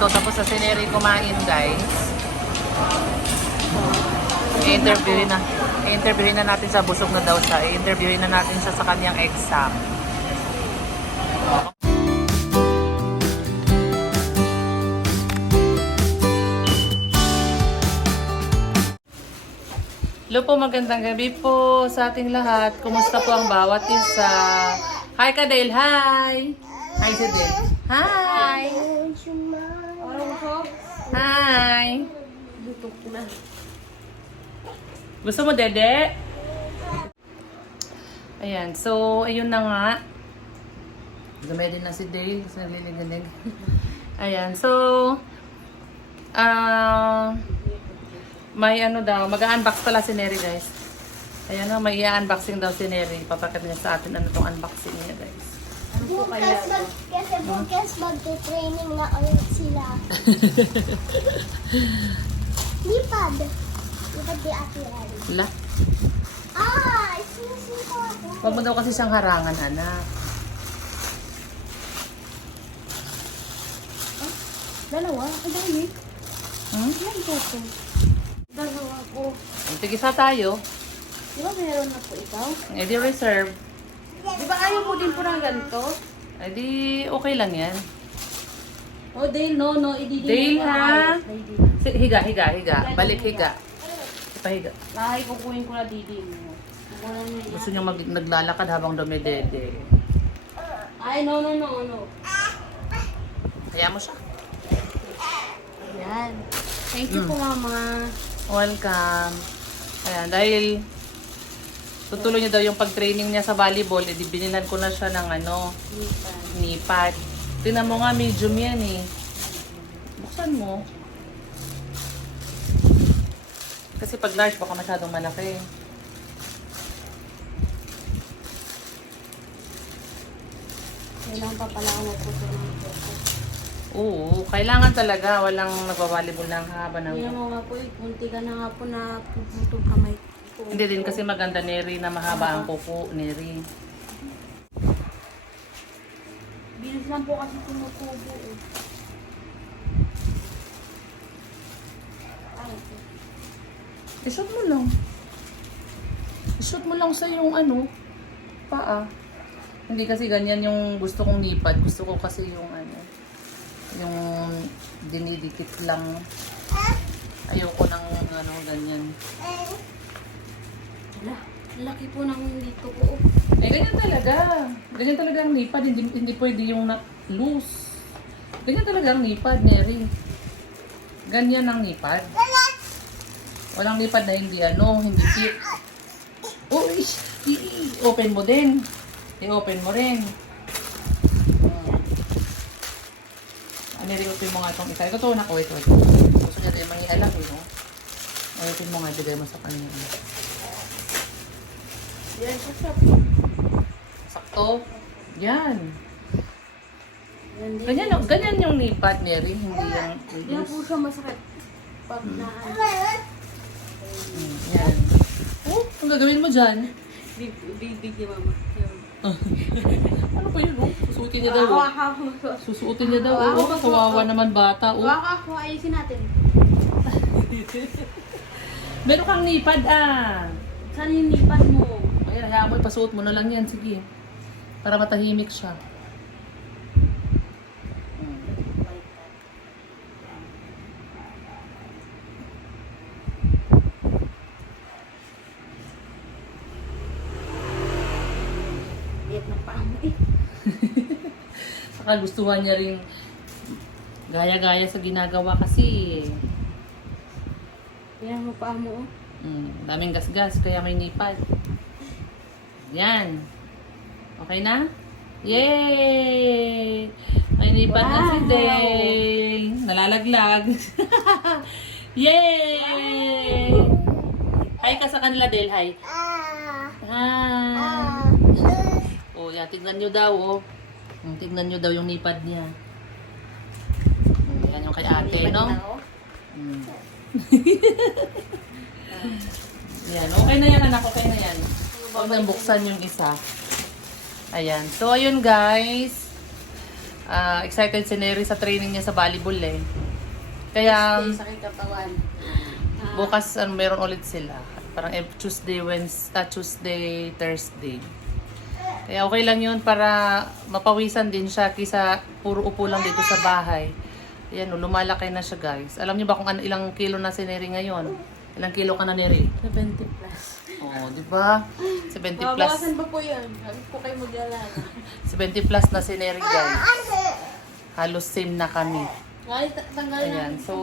So, tapos sa sineri kumain, guys. I-interviewin na natin siya. Busog na daw siya. I-interviewin na natin siya sa kanyang exam. Hello po, magandang gabi po sa ating lahat. Kumusta po ang bawat isa? Hi ka, Dale. Hi! Hi si Dale. Hi! Hi! Gusto mo, Dede? Ayan. So, ayun na nga. Dumedi na si Dale. Kasi nagliligalig. Ayan. So, may ano daw, mag-unbox pala si Neri, guys. Ayan o, may i-unboxing daw si Neri. Papakita niya sa atin ano tong unboxing niya, guys. Kasi bukas magte-training na ulit sila. Lipad. Lipad di Ate Ali. Wala. Sinisiko ako. Huwag mo daw kasi siyang harangan, anak. Dalawa? Ang dami. Ilan po ito? Dalawa po. Tigisa tayo. Di ba meron na po ikaw? Eh di reserve. Di ba ayaw mo din po ng ganito? Eh di okay lang yan. Oh, Dale, no. Dale, ha? Higa. Balik higa. Ipahiga. Lahay, kukunin ko na Didi mo. Gusto niya naglalakad habang dumidede. Ay, no. Kaya mo siya. Yan. Thank you po, Mama. Welcome. Ayan, dahil tutuloy niya daw yung pag-training niya sa volleyball, edi binilan ko na siya ng knee-pad. Tingnan mo nga, medium yan eh. Buksan mo. Kasi pag large, baka masyadong malaki. Kailangan pa pala ako magpupunod. Oo, kailangan talaga. Walang nagbabalibol ng haba ng... Hindi mo nga po, kunti ka na nga po na puputong kamay ko. Hindi din kasi maganda, Neri, na mahaba ang kuko, Neri. Bilis lang po kasi tumutubo eh. I-shoot mo lang. I-shoot mo lang sa yung paa. Hindi kasi ganyan yung gusto kong nipad. Gusto ko kasi yung yung dinidikit lang. Ayoko ng ganyan. Wala, laki po ng dito ko. Eh, ganyan talaga. Ganyan talaga ang nipad. Hindi pwede yung loose. Ganyan talaga ang nipad, Neri. Ganyan ang nipad. Walang nipad na hindi hindi fit. Oh, open mo din. I-open mo rin. Nire-open mo nga itong isa. Ito to na ko. Ito. Gusto niya tayo mangihalap eh, no? I-open mo nga. Bigay mo sa kanya. Yan, Sakto. Yan. Ganyan yung nipad, Mary. Hindi yung yan po siya masakit. Pag yan. Oh, ang gagawin mo dyan? bibig ni Mama. Ano pa yun, oh? Susuotin niya daw, oh. Susuotin niya daw, oh. Kawawa naman bata, oh. Waka ako, ayusin natin. Meron kang nipad, ah. Saan yung nipad mo? Ayan, hayaan mo, ipasuot mo na lang yan, sige. Para matahimik siya. Biyak na pa mo eh. Saka gustuhan niya rin gaya-gaya sa ginagawa kasi. Yan mo pa mo. Daming gasgas, kaya may nipad. Yan. Okay na? Yay! May nipad na si Day. Nalalaglag. Yay! Hi ka sa kanila, Del. Hi. Oh, yan. Tignan nyo daw, oh. Tignan nyo daw yung nipad niya. Yan yung kay ate, no? Yan. Okay na yan, anak. Okay na yan. Huwag nang buksan yung isa. Ayan. So, ayun, guys. excited si Neri sa training niya sa volleyball eh. Kaya Stay sa aking katawan. bukas meron ulit sila. Parang Tuesday, Thursday. Kaya okay lang yun para mapawisan din siya kisa puro upo lang dito sa bahay. Ayan, lumalaki na siya guys. Alam niyo ba kung ilang kilo na si Neri ngayon? Ilang kilo ka na Neri? 70 plus. Oo, di ba? 70 plus. Mabawasan ba po yan? Sabi po kayo mag-alala. 70 plus na si Neri guys. Halos same na kami. Ay, tanggalin Ayan, natin. so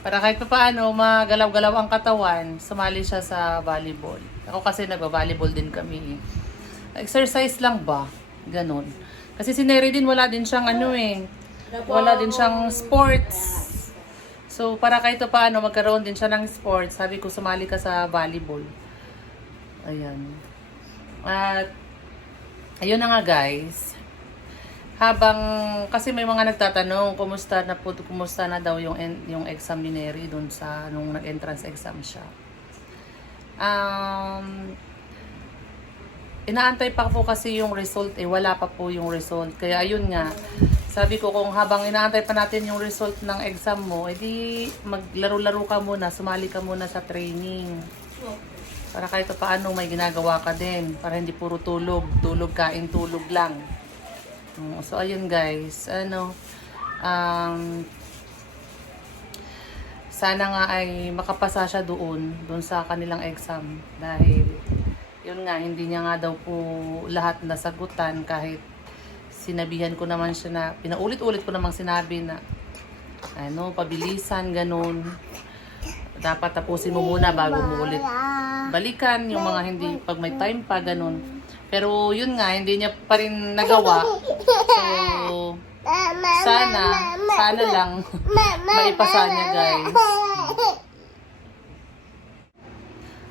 para kahit pa paano magalaw-galaw ang katawan, sumali siya sa volleyball. Ako kasi nagba-volleyball din kami. Exercise lang ba? Ganon. Kasi si Neri din wala din siyang wala din siyang sports. So para kahit pa paano magkaroon din siya ng sports, sabi ko sumali ka sa volleyball. Ayan. At ayun na nga guys. Habang kasi may mga nagtatanong kumusta na daw yung exam ni Neri doon sa nung nag-entrance exam siya. Inaantay pa po kasi yung result wala pa po yung result. Kaya ayun nga, sabi ko kung habang inaantay pa natin yung result ng exam mo, edi maglaro-laro ka muna, sumali ka muna sa training. Para kahit paano may ginagawa ka din, para hindi puro tulog, kain, tulog lang. So ayun guys, sana nga ay makapasa siya doon sa kanilang exam dahil yun nga, hindi niya nga daw po lahat nasagutan kahit sinabihan ko naman siya na, pinaulit-ulit ko namang sinabi na pabilisan, ganun. Dapat tapusin mo muna bago mo ulit balikan yung mga hindi, pag may time pa, ganun. Pero yun nga, hindi niya pa rin nagawa. So, sana lang maipasa niya guys.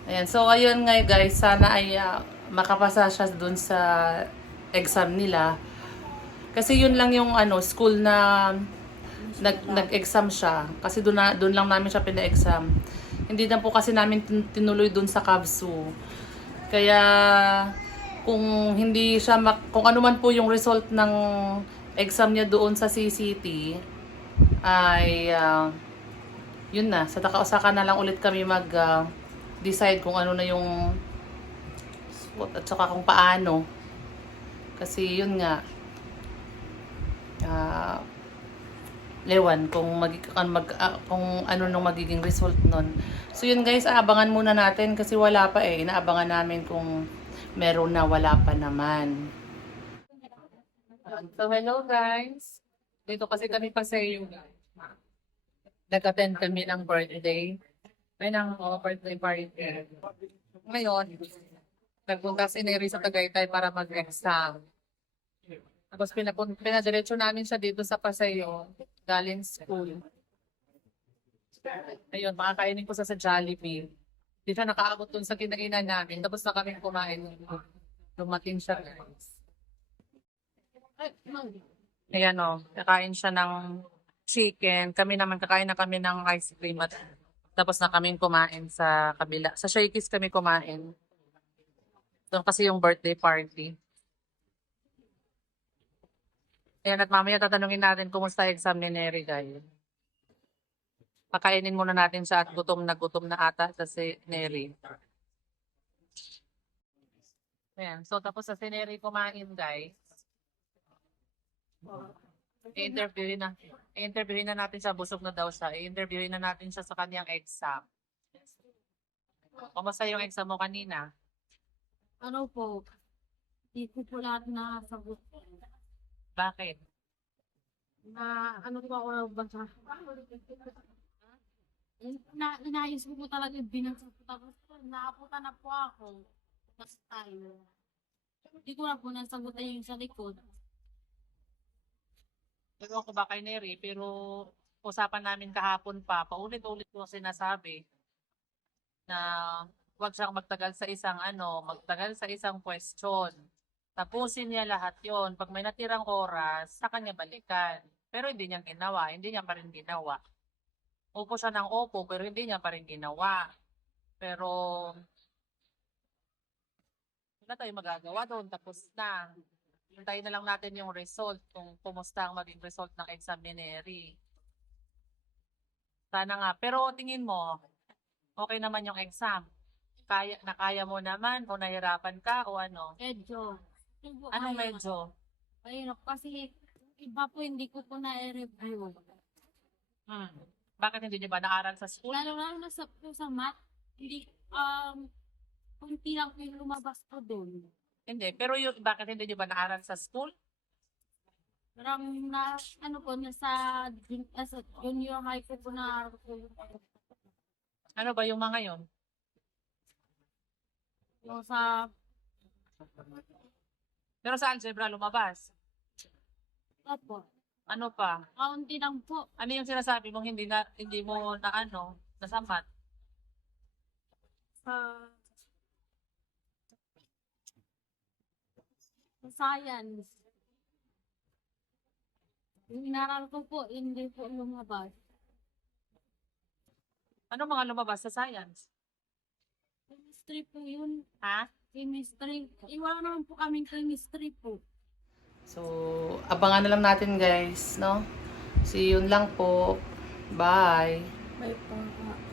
Ayan, so ayun nga guys, sana ay makapasa siya dun sa exam nila. Kasi yun lang yung school na nag-exam siya. Kasi doon lang namin siya pina-exam. Hindi na po kasi namin tinuloy dun sa KABSU. Kaya kung hindi siya kung ano man po yung result ng exam niya doon sa CCT ay yun na, sa Taka-Osaka na lang ulit kami decide kung ano na yung at saka kung paano. Kasi yun nga lewan kung kung ano nung magiging result nun. So yun guys, aabangan muna natin kasi wala pa inaabangan namin kung meron na, wala pa naman. So hello guys. Dito kasi kami pa sa iyo. Nag-attend kami ng birthday. May birthday party. Ngayon, nagpunta si Neri sa Tagaytay para mag-exam. Tapos pinadiretso namin siya dito sa Paseo, galing school. Ayun, makakainin ko sa Jollibee. Di siya nakaabot dun sa kinainan namin. Tapos na kami kumain. Dumating siya guys. Ayan kakain siya ng chicken. Kami naman kakain na kami ng ice cream at tapos na kami kumain sa kabila. Sa Shakey's kami kumain. Doon kasi yung birthday party. Ayan, at mamaya tatanungin natin kumusta exam ni Neri guys. Pakainin muna natin siya at gutom na ata kasi Neri. Ayan, so tapos sa si Neri kumain guys. I-interviewin na natin siya, busog na daw siya. I-interviewin na natin siya sa kanyang exam. Kumusta yung exam mo kanina? Ano po? Hindi ko po lahat na sagot. Bakit? Ano po ako nagbasa? Inayos ko po talaga yung binasa ko. Tapos nakapunta na po ako. Tapos tayo. Hindi ko na po nasagutan yung sa likod. Ewan ko ba kay Neri, pero usapan namin kahapon pa, paulit-ulit ko sinasabi na huwag siyang magtagal sa isang question. Tapusin niya lahat yon. Pag may natirang oras, sa kanya balikan. Pero hindi niya pa rin ginawa. Upo siya ng upo, pero hindi niya pa rin ginawa. Pero wala tayong magagawa doon, tapos na. Hintayin na lang natin yung result, kung kumusta ang maging result ng exam ni Neri. Sana nga. Pero tingin mo, okay naman yung exam? Nakaya mo naman o nahirapan ka o ano? Medyo. Anong medyo? Mahirap kasi iba po hindi ko po na-review. Bakit hindi nyo ba naaral sa school? Lalo na sa math, hindi, kunti lang po yung lumabas ko doon. Hindi. Pero bakit hindi nyo ba naaral sa school? Parang na, ano po, sa junior high ko po na Ano ba yung mga yon? yung sa, Pero sa algebra lumabas. opo, Ano pa? kaunti lang po. Ano yung sinasabi mong hindi mo na ano, nasamat? Sa science. Yung inaral ko po, hindi po lumabas. Ano mga lumabas sa science? Chemistry po yun. Ha? Chemistry. Wala naman po kaming chemistry po. So, abangan na lang natin guys, no? See yun lang po. Bye! May pa.